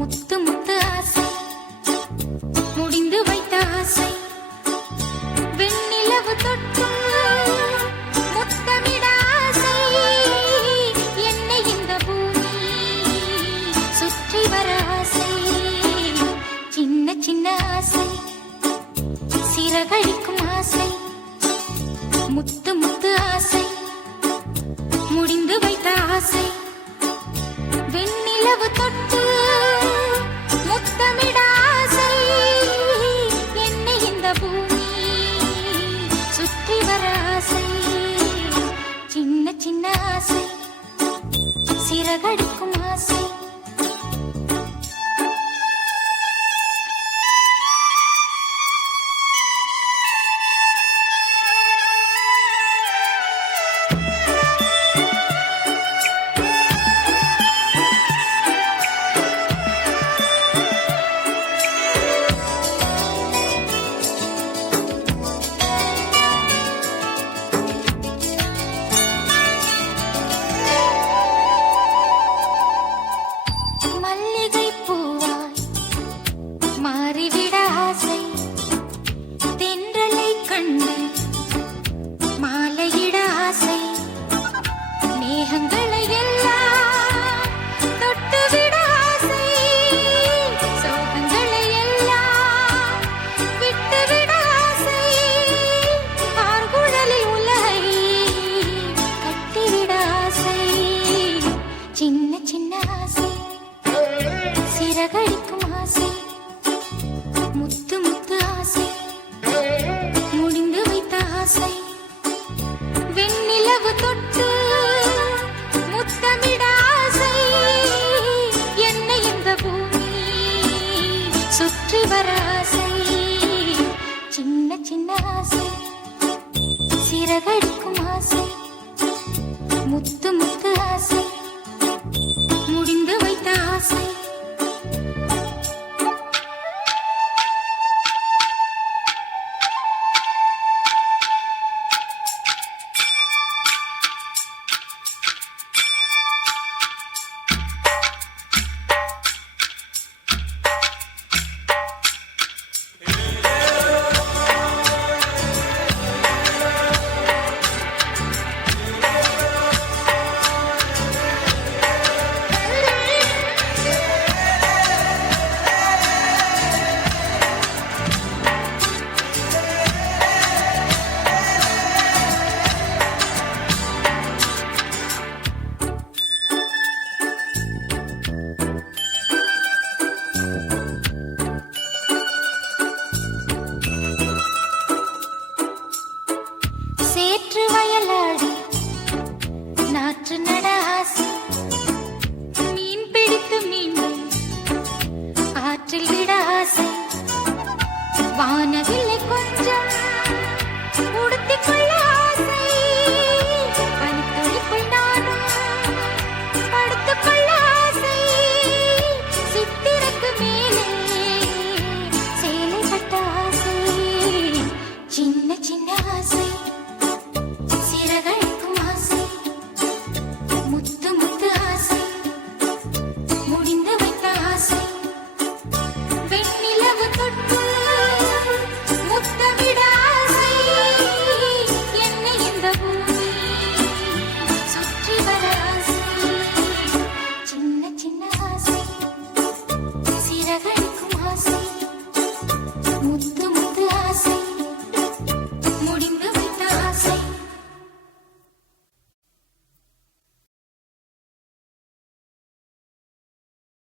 முத்து முத்து ஆசை முடிந்து வைத்த ஆசை வெண்ணிலவு தொட்டு முத்தமிட ஆசை என்னை இந்த பூமி சுற்றி வர ஆசை சின்ன சின்ன ஆசை சிறகடிக்கும் ஆசை முத்து முத்து ஆசை முடிந்து வைத்த ஆசை வெண்ணிலவு தொட்டு முத்தமிட ஆசை என்னை இந்த பூமி சுற்றி வர ஆசை சின்ன சின்ன ஆசை சிறகடிக்கும் ஆசை சின்ன சின்ன ஆசை சிறகடிக்கும் ஆசை முத்து முத்து ஆசை முடிந்து வைத்த ஆசை வெண்ணிலவு தொட்டு முத்தமிட ஆசை என்னை இந்த பூமி சுற்றி வர